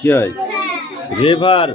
কি হয়? রেভার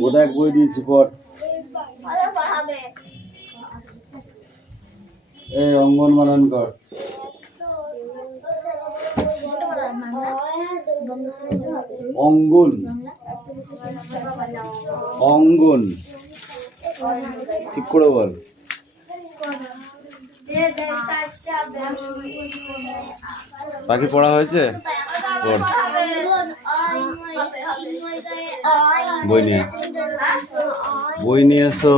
কোথায় বই দিয়েছি পর এই অঙ্গন বানান কর। অঙ্গন অঙ্গন ঠিক করে বল। বাকি পড়া হয়েছে? বই নিয়ে এসো।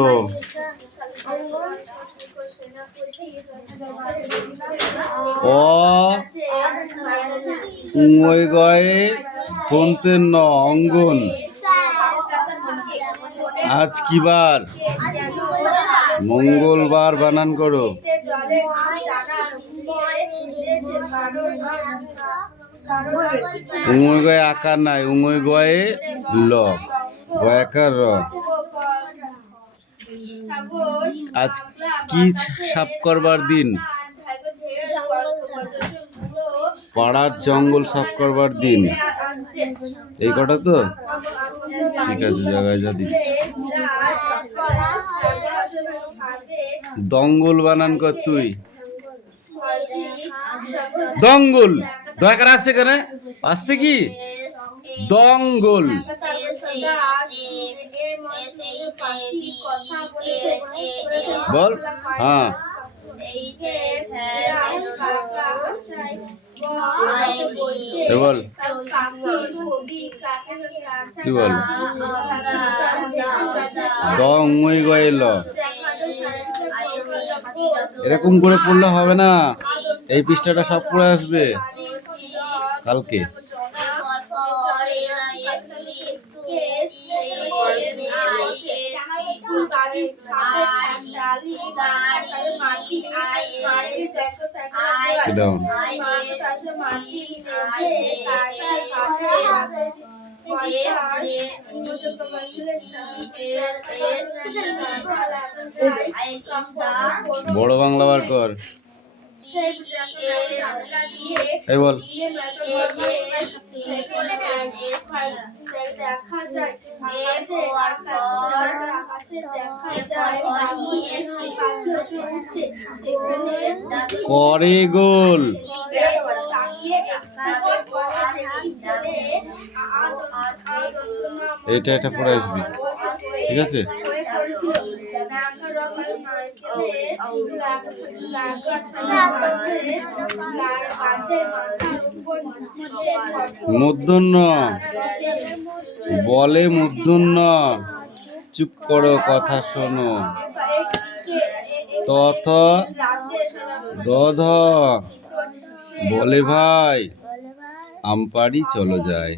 অ উই গয়ে শুনতে ন অঙ্গন। আজ কি বার? মঙ্গলবার বানান করো। উঙই গয়ে আকার নাই, উঙই গয়ে ল গয়াকার র। আজ কি সাফ করবার দিন? পাড়ার জঙ্গল সাফ করবার দিন। এই কটা তো ঠিক আছে, জায়গায় যা দিচ্ছি। দঙ্গল বানান কর তুই। দঙ্গল দয়াকার আসছে কেন? আসছে কি? দঙ্গল বল। হ্যাঁ বল কি বল? দঙ্গই গয়েল। এরকম করে পড়লে হবে না, এই পৃষ্ঠাটা সব পড়ে আসবে কালকে। বড় বাংলা বার কর। এই বল। করে গোল। এটা পড়ে আসবি, ঠিক আছে? মূর্ধন্য বলে মূর্ধন্য। চুপ করো, কথা শোনো। তথ দধ বলে ভাই আমপাড়ি চলো যায়।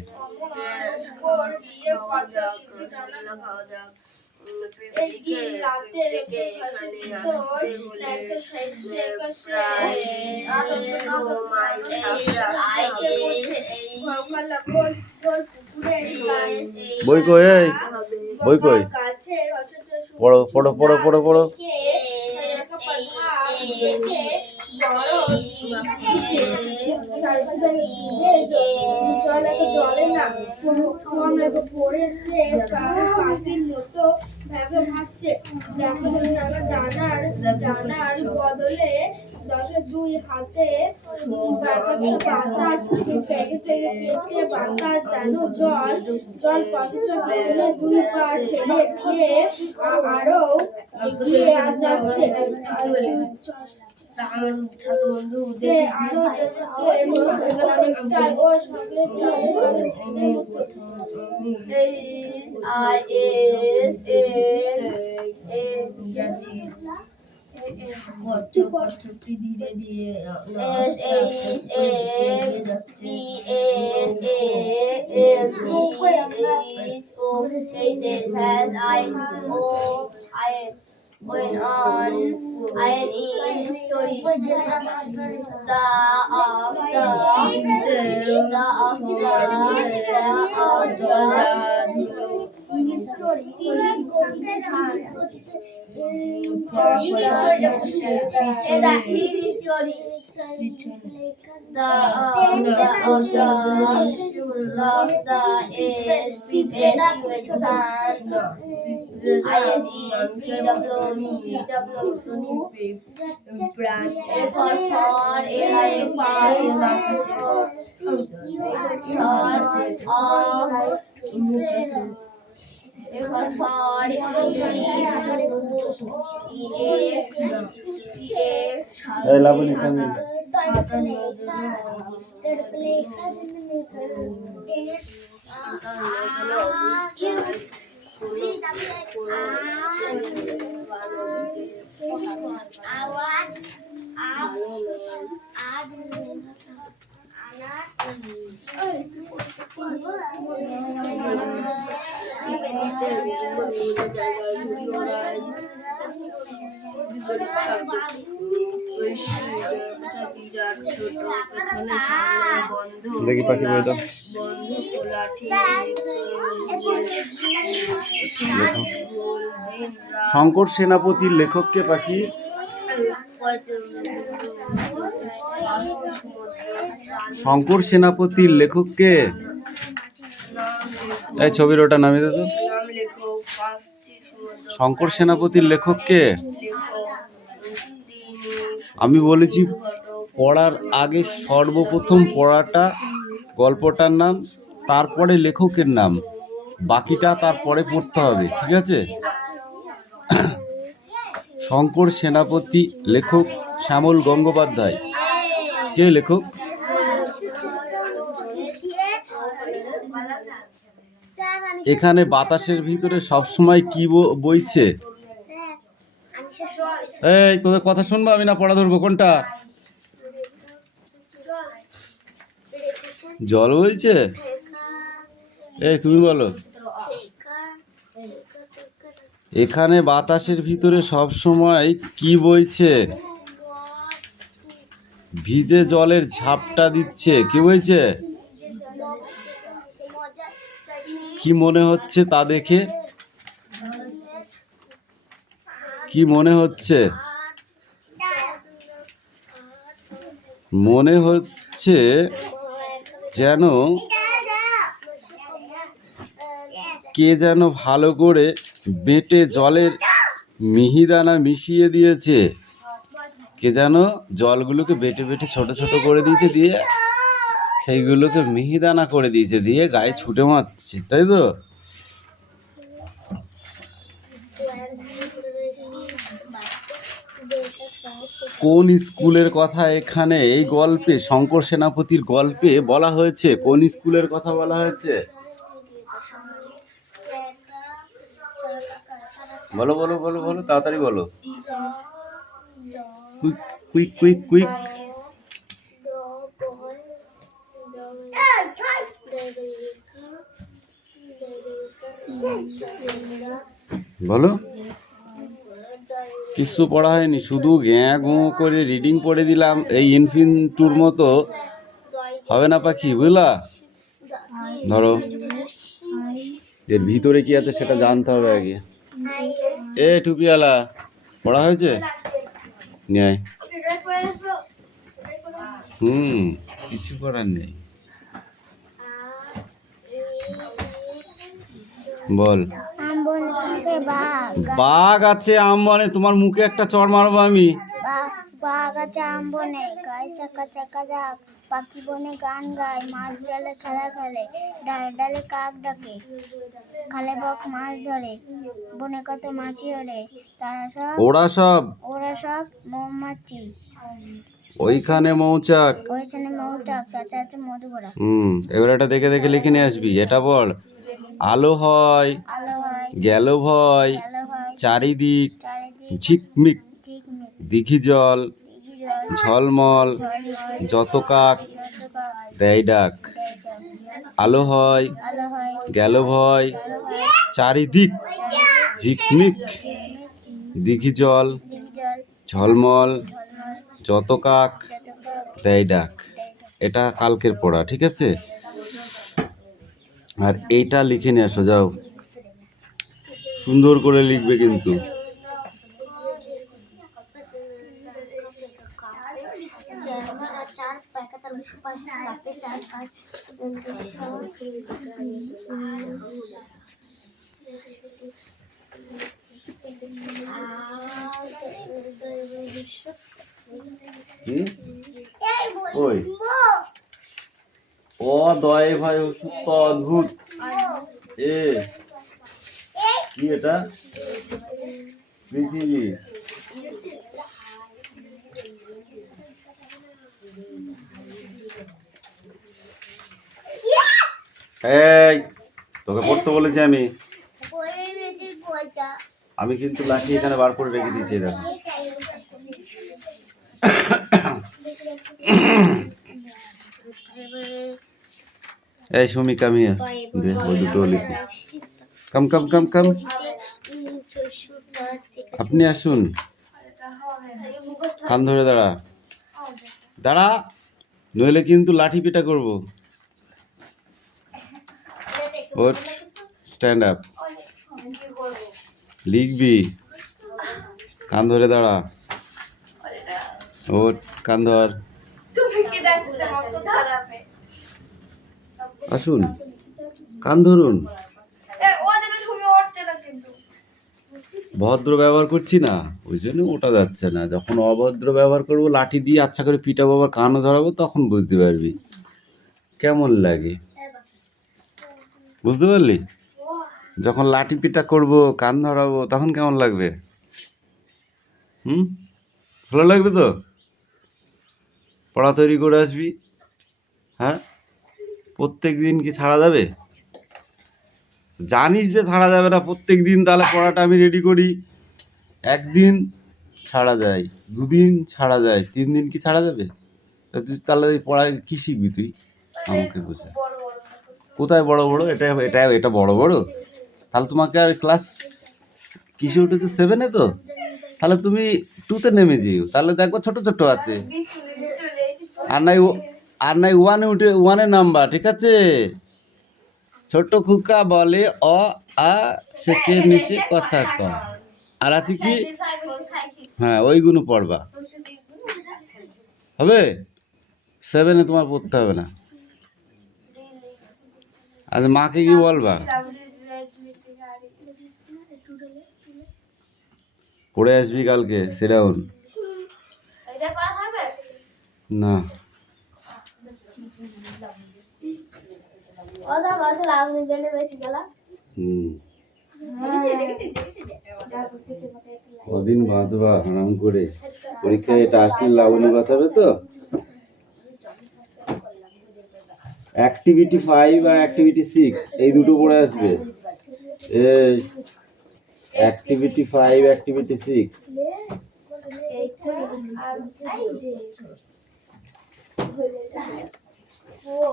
বই কই? এই বই কই? পড়ো পড়ো পড়ো পড়ো পড়ো। জল এত জলে না কোনো পড়ে সে পাখির মতো ভাবে ভাসছে। দেখো ডানার বদলে দুই হাতে বাতাস কেটে বাতাস জানো জল পাশে পেছনে দুই পা ঠেলে দিয়ে আরো এগিয়ে যাচ্ছে। কচ্ছপটি ধীরে ধীরে Going on, I in story. দেখি পাখি বই দাও। শঙ্কর সেনাপতির লেখককে পাখি? শঙ্কর সেনাপতির লেখককে? এই ছবির ওটা নামিয়ে দাও তো। শঙ্কর সেনাপতির লেখককে? আমি বলেছি পড়ার আগে সর্বপ্রথম পড়াটা গল্পটার নাম, তারপরে লেখকের নাম, বাকিটা তারপরে পড়তে হবে, ঠিক আছে? শঙ্কর সেনাপতি লেখক শ্যামল গঙ্গোপাধ্যায়। কে লেখক? এখানে বাতাসের ভিতরে সবসময় কি বইছে? এই তোদের কথা শুনবো আমি না পড়া ধরবো? কোনটা? জল বইছে? এই তুমি বলো। এখানে বাতাসের ভিতরে সবসময় কি বইছে? ভিজে জলের ঝাপটা দিচ্ছে। কি বইছে? কি মনে হচ্ছে তা দেখে? কি মনে হচ্ছে? মনে হচ্ছে যেন কে যেন ভালো করে বেটে জলের মিহিদানা মিশিয়ে দিয়েছে। কে যেন জলগুলোকে বেটে বেটে ছোট ছোট করে দিয়েছে, দিয়ে সেইগুলোকে মিহিদানা করে দিয়েছে, দিয়ে গায়ে ছুটে মারছে, তাই তো? কোন স্কুলের কথা এখানে এই গল্পে, শঙ্কর সেনাপতির গল্পে বলা হয়েছে? কোন স্কুলের কথা বলা হয়েছে? বলো বলো বলো বলো, তাড়াতাড়ি বলো। Quick quick quick quick. বলো। কিছু পড়া হয়নি, শুধু গ্যাঁ গুঁ করে রিডিং পড়ে দিলাম। এই ইনফিনিটুর মতো হবে না পাখি, বুঝলা? ধরো, এর ভিতরে কি আছে সেটা জানতে হবে আগে। এ টুপিওয়ালা, পড়া হয়েছে? ন্যায়। কিছু করার নেই। বল। বাঘ আছে আম বনে, তোমার মুখে একটা চড় মারবো আমি। বাঘ আছে আম বনে, গায়ে চাকা চাকা দাগ, পাখি বনে গান গায়, মাছ জলে খেলা খেলে, ডালে ডালে কাক ডাকে, খালে বক মাছ ধরে, বনে কত মাছি ওড়ে, ওরা সব মৌমাছি, ওইখানে মৌচাক, চাচা আছে মধু ভরা। এবার এটা দেখে দেখে লিখে নিয়ে আসবি। এটা বল। আলো হয়, গেল ভয়, চারিদিক ঝিকমিক, দিঘি জল, ঝলমল, যত কাক দেয় ডাক। আলো হয়, গেল ভয়, চারিদিক ঝিকমিক, দিঘি জল, ঝলমল, যত কাক দেয় ডাক। এটা কালকের পড়া, ঠিক আছে? আর এইটা লিখে নিয়ে আসো, যাও। সুন্দর করে লিখবে কিন্তু। ওই অদয় ভাই সুপ্ত অদ্ভুত। এ কি এটা? পৃথিবী। এই তোকে পড়তে বলেছি আমি কিন্তু লাঠি এখানে বার করে রেখে দিয়েছি। দেখো এই সুমি কামিয়া দে ওই দুটো লিখ। কাম কাম কাম কাম, আপনি আসুন। কান ধরে দাঁড়া, দাঁড়া, নইলে কিন্তু লাঠি পিটা করবো। ওঠ, স্ট্যান্ড আপ, লিখবি। কান ধরে দাঁড়া, ওঠ, কান ধর। আসুন, কান ধরুন। ভদ্র ব্যবহার করছি না, ওই জন্য ওটা যাচ্ছে না। যখন অভদ্র ব্যবহার করবো, লাঠি দিয়ে আচ্ছা করে পিটাবো, আবার কানও ধরাবো, তখন বুঝতে পারবি কেমন লাগে। বুঝতে পারলি? যখন লাঠি পিটা করবো, কান ধরাবো, তখন কেমন লাগবে? ভালো লাগবে তো? পড়া তৈরি করে আসবি। হ্যাঁ, প্রত্যেক দিন কি ছাড়া যাবে? জানিস যে ছাড়া যাবে না প্রত্যেক দিন, তাহলে পড়াটা আমি রেডি করি। একদিন ছাড়া যায়, দুদিন ছাড়া যায়, 3 দিন কি ছাড়া যাবে? তা তুই তাহলে পড়া কি শিখবি তুই? আমাকে বুঝে কোথায় বড় বড়? এটা এটা এটা বড় বড়? তাহলে তোমাকে আর ক্লাস কিসে উঠেছে? 7-এ তো? তাহলে তুমি 2-তে নেমে যেও, তাহলে দেখবো ছোট ছোট আছে। আর নাই 1-এ উঠে 1-এ নাম্বার, ঠিক আছে? ছোট খুকা বলে অ আ শেখে নিশে কথা ক। আর আছে কি? হ্যাঁ, ওইগুলো পড়বা। হবে? 7-এ তোমার পড়তে হবে না। আজ মাকে কি বলবা? পড়ে আসবি কালকে। সেরাউন না, কদিন বাঁচবা আরাম করে। পরীক্ষায় এটা আসলে লাবণী বাঁচাবে তো। অ্যাক্টিভিটি 5 আর অ্যাক্টিভিটি 6 এই দুটো পড়ে আসবে। এই অ্যাক্টিভিটি 5 অ্যাক্টিভিটি 6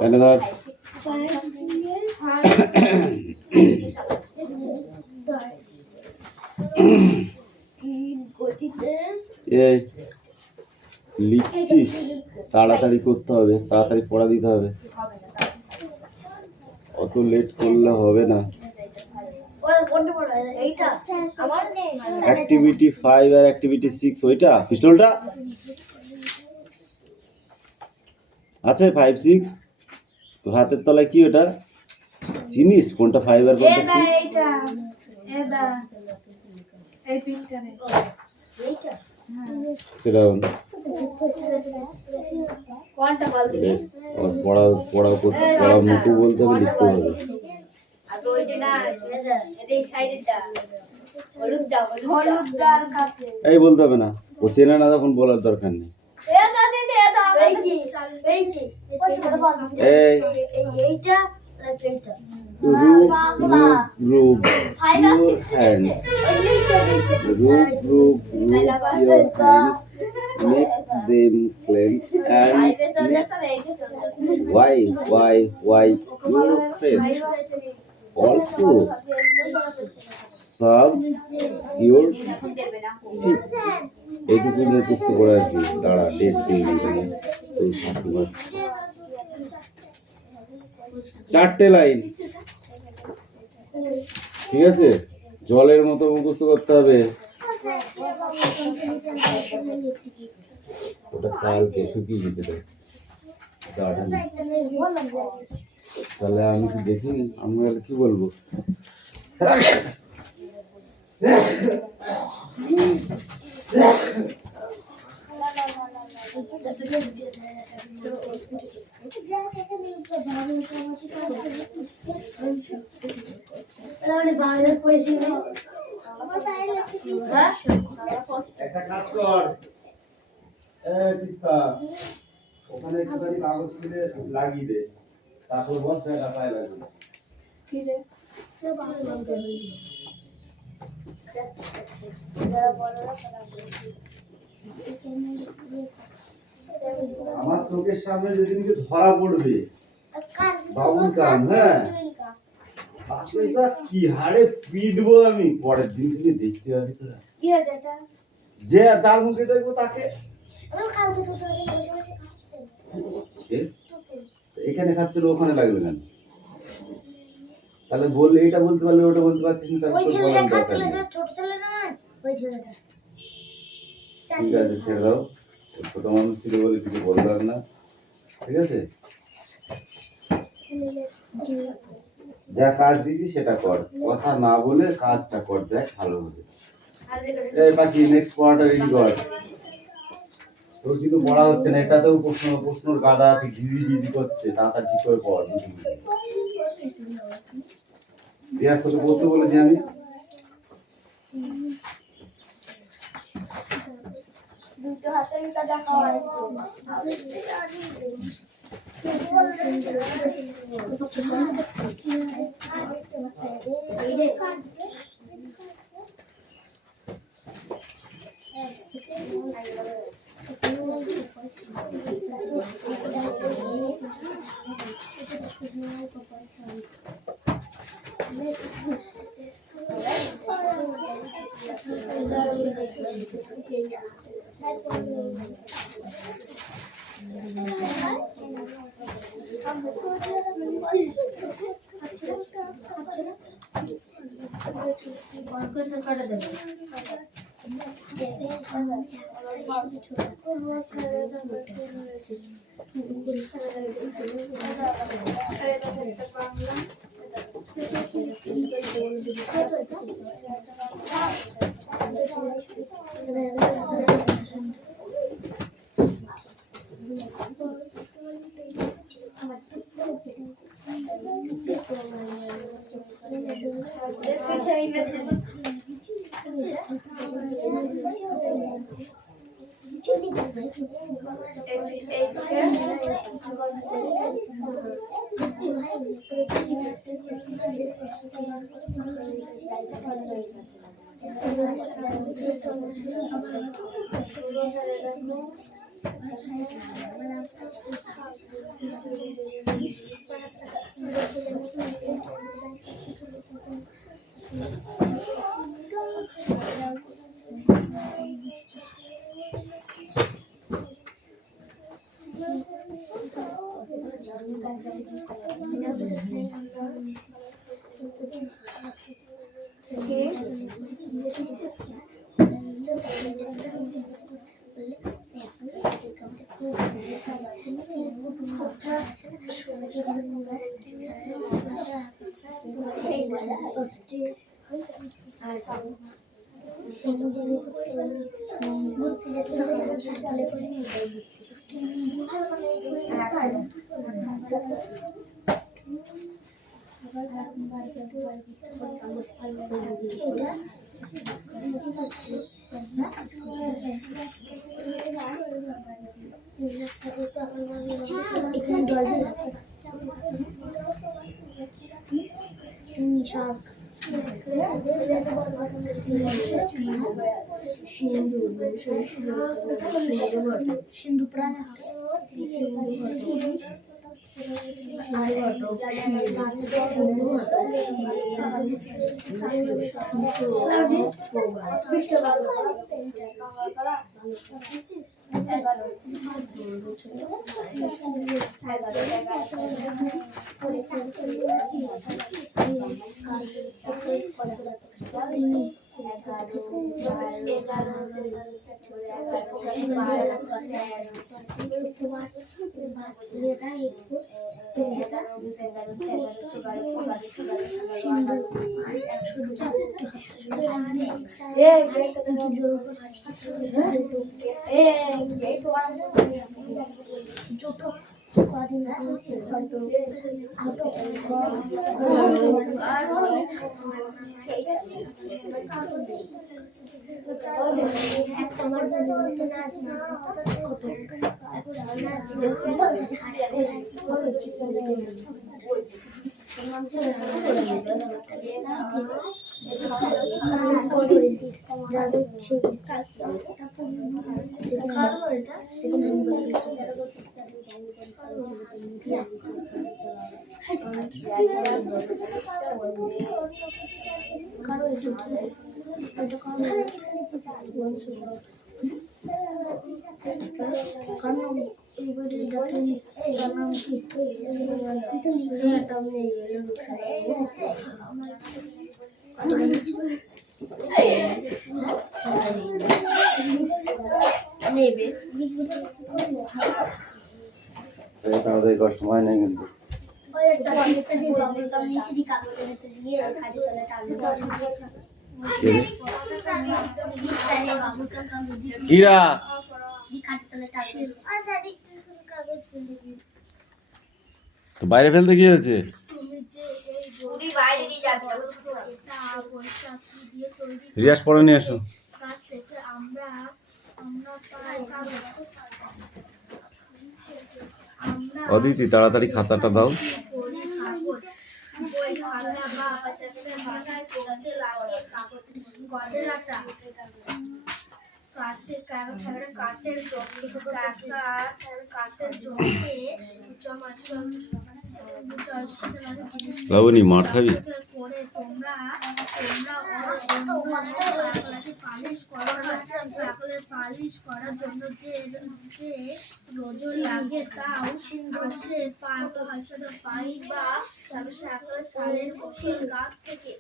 এনে ধর। এই লিখছিস, তাড়াতাড়ি করতে হবে, তাড়াতাড়ি পড়া দিতে হবে, অত লেট করলে হবে না। অ্যাক্টিভিটি 5 আর অ্যাক্টিভিটি 6 ওইটা পিস্তলটা আছে 5 6? তোর হাতের তলায় কি ওটা চিনিস কোনটা 5 আর কোনটা 6? এইটা এটা এই পিনটা নে সেটা কোনটা বল দিবি পড়া পড়া পড়া মুটু বলতে হবে, লিখতে হবে। আর ওইটা না এই সাইডেরটা হলুদদার কাছে এই বলতে হবে না, ও চেনে না তখন বলার দরকার নেই। এটা দিন এটা এই যে এইটা এইটা Rub your hands. Rub your hands. Make them clean and wipe your face. Also, scrub your feet. এইটুকু মুখস্থ করে আর কি, দাঁড়া ডেট দিয়ে ওই ঠাকুমার 4টে লাইন, ঠিক আছে? জলের মতো মুখস্থ করতে হবে। ওটা কালকে শুকিয়ে গেছে তাহলে আমি কি দেখিনি, আমি কি বলবো? একটা কাজ কর, ওখানে একটুখানি কাগজ ছিলে লাগিয়ে দে, তারপর বস দেখা পায় লাগবে। কি রে আমার চোখের সামনে যেদিনকে ধরা পড়বে বাবুর কান, হ্যাঁ আসলে কি হারে পিটবো আমি, পরের দিন থেকে দেখতে পাবি তোরা। কি আছে এটা যে যার মুখে দেখবো তাকে এখানে খাচ্ছিল ওখানে লাগবে কেন? তাহলে বললে এটা বলতে পারলে ওটা বলতে পারছিস না, তাহলে তোর বলার দরকার নেই। ঠিক আছে ছেড়ে দাও, ছোট মানুষ ছিল বলে কিছু বললাম না, ঠিক আছে? যা কাজ দিবি সেটা কর, কথা না বলে কাজটা কর, দেখ ভালো হবে। এই বাকি নেক্সট কোয়ার্টার রেডি কর। তোর কিন্তু পড়া হচ্ছে না, এটাতেও প্রশ্নর গাদা আছে, ঘিজি করছে, তাড়াতাড়ি ঠিক করে পড়। রিয়াজ তোকে পড়তে বলেছি আমি। দুটো হাতের কাটা খাওয়া ঘুরতে যেতে সাইকেলে করে এখানে জল সব সিন্ধু প্রাণ তাদের কষ্ট হয় না কিন্তু কিরা বাইরে ফেলতে কি হয়েছে? রিয়াজ পড়ে নিয়ে এসো। অদিতি তাড়াতাড়ি খাতাটা দাও। লাবণী মার খাবি? পালিশ করার জন্য যে নজর লাগে তাও সে পাই বা সালের কফির গাছ থেকে।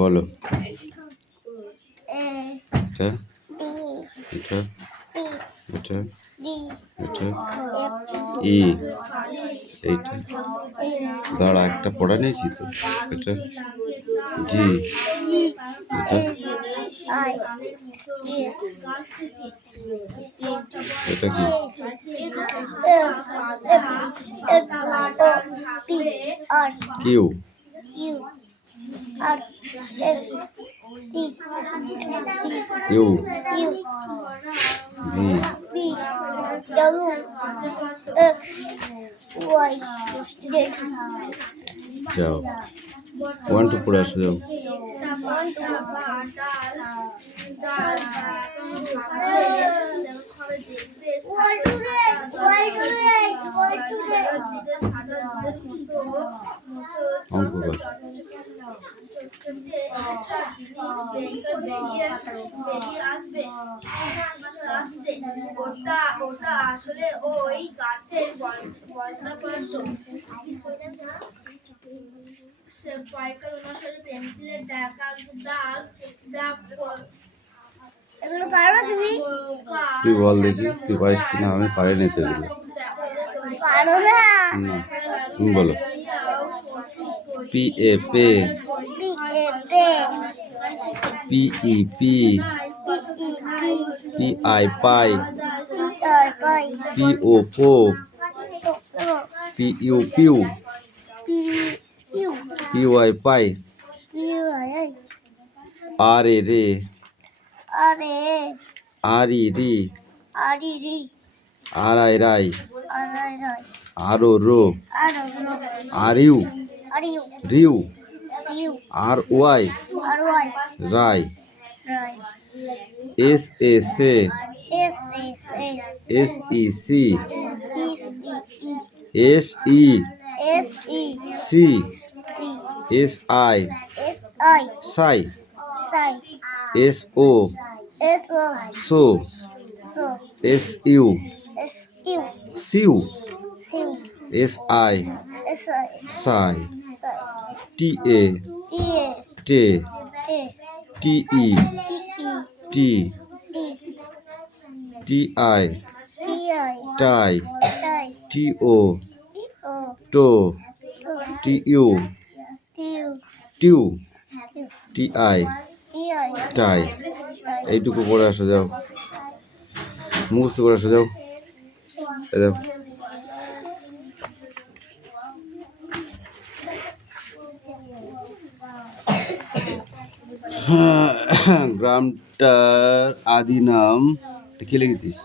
বলো। এটা এটা এটা এটা ই এইটা দাঁড়া একটা পড়া নিয়েছি তো। এটা জি এটা এটা কি? কিউ ইউ ভি যাও 1 2 পড়ে আসো যাও। অঙ্ক কর। ওটা আসলে ওই গাছের পেন্সিলের তুই বল দেখি তুই পারিস কিনা। আমি পারিনি তো এগুলো। না তুমি বলো। P A pay, P A pay, P E pee, P E pee, P I pie, P I pie, P O po, P U pew, P U, P Y pie, P I, R A ray, R A, R E ree, R E ree, R I rye, R I rye, R O row, R row, R U R U, rue, U, R Y R Y, rye, rye, S A say, S A say, S E see, S E E, S E S E see, see, S I S I, sigh, sigh, S O S O, so, so, S U S U, sue, sue, S I S I, sigh, sigh, T A T A, tay, tay, T E T E, tee, tee, T I T I, tie, tie, T O T O, toe, toe, T U T U, tube, tube, T I T I, tie. Tie, এইটুকু পড়ে আসো যাও, মুখস্থ করে আসো যাও, এই যাও। গ্রামটার আদি নাম কি লিখেছিস?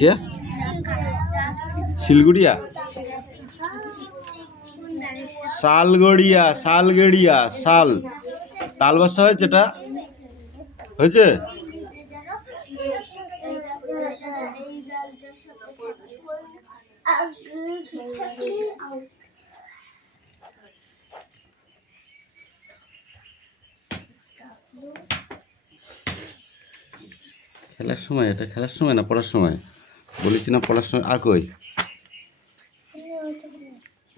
কে? শিলগুড়িয়া, শালগড়িয়া, শালগড়িয়া, শাল তাল বর্ষা হয়েছে, এটা হয়েছে। খেলার সময়, এটা খেলার সময় না পড়ার সময়? বলেছি না পড়ার সময়। আর কই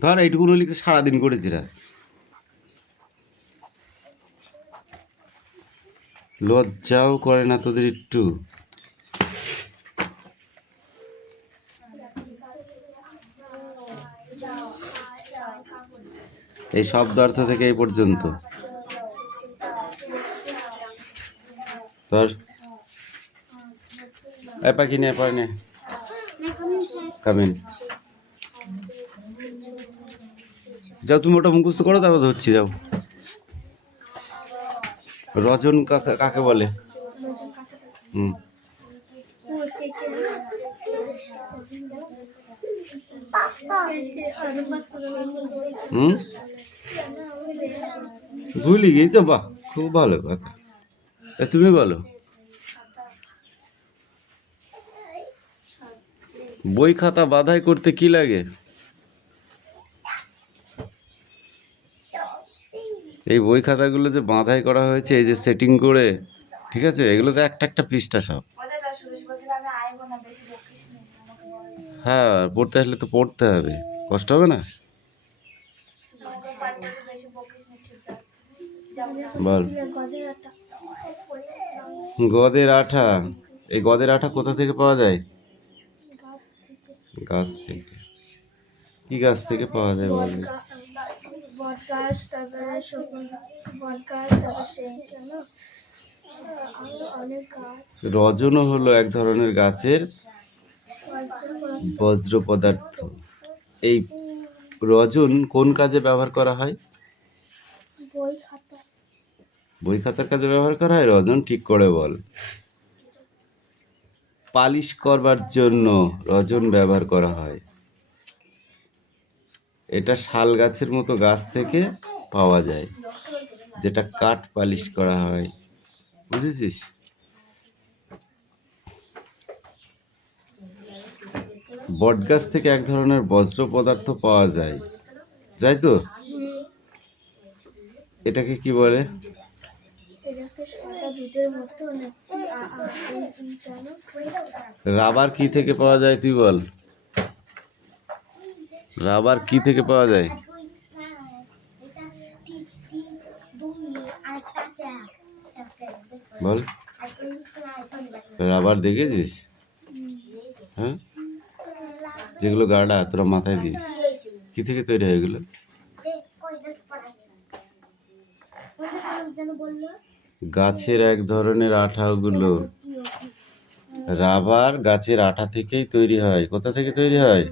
ধর এইটুকুন লিখতে সারাদিন করেছিরা। লজ্জাও করে না তোদের একটু? এই শব্দার্থ থেকে এই পর্যন্ত ধর। এ পাখি নে, পড়ে নে, কামিন। যাও তুমি ওটা মুখস্থ করো, তারপর ধরছি, যাও। রজন কাকে বলে? হুম, হুম, ভুলে গিয়েছো? বাহ, খুব ভালো কথা। তুমি বলো। বই খাতা বাঁধাই করতে কি লাগে? এই বই খাতাগুলো যে বাঁধাই করা হয়েছে, এই যে সেটিং করে, ঠিক আছে, এগুলো তো একটা একটা পৃষ্ঠা সব। হ্যাঁ, পড়তে আসলে তো পড়তে হবে, কষ্ট হবে না? বল। গদের আঠা, এই গদের আঠা কোথা থেকে পাওয়া যায়? গাছ থেকে। কি গাছ থেকে পাওয়া যায় বল? রজনও হলো এক ধরনের গাছের বজ্র পদার্থ। এই রজন কোন কাজে ব্যবহার করা হয়? বই খাতার কাজে ব্যবহার করা হয় রজন, ঠিক করে বল। পালিশ করবার জন্য রজন ব্যবহার করা হয়। এটা শাল গাছের মতো গাছ থেকে পাওয়া যায়, যেটা কাঠ পালিশ করা হয়, বুঝেছিস? বট গাছ থেকে এক ধরনের বজ্র পদার্থ পাওয়া যায়, যাই তো? এটাকে কি বলে? রাবার কি থেকে পাওয়া যায় তুই বল? রাবার কি থেকে পাওয়া যায়? বল। রাবার দেখেছিস? হ্যাঁ, যেগুলো গাড়া তোরা মাথায় দিস, কি থেকে তৈরি হয় এগুলো? গাছের এক ধরনের আঠা, ওগুলো রাবার গাছের আঠা থেকেই তৈরি হয়। কোথা থেকে তৈরি হয়?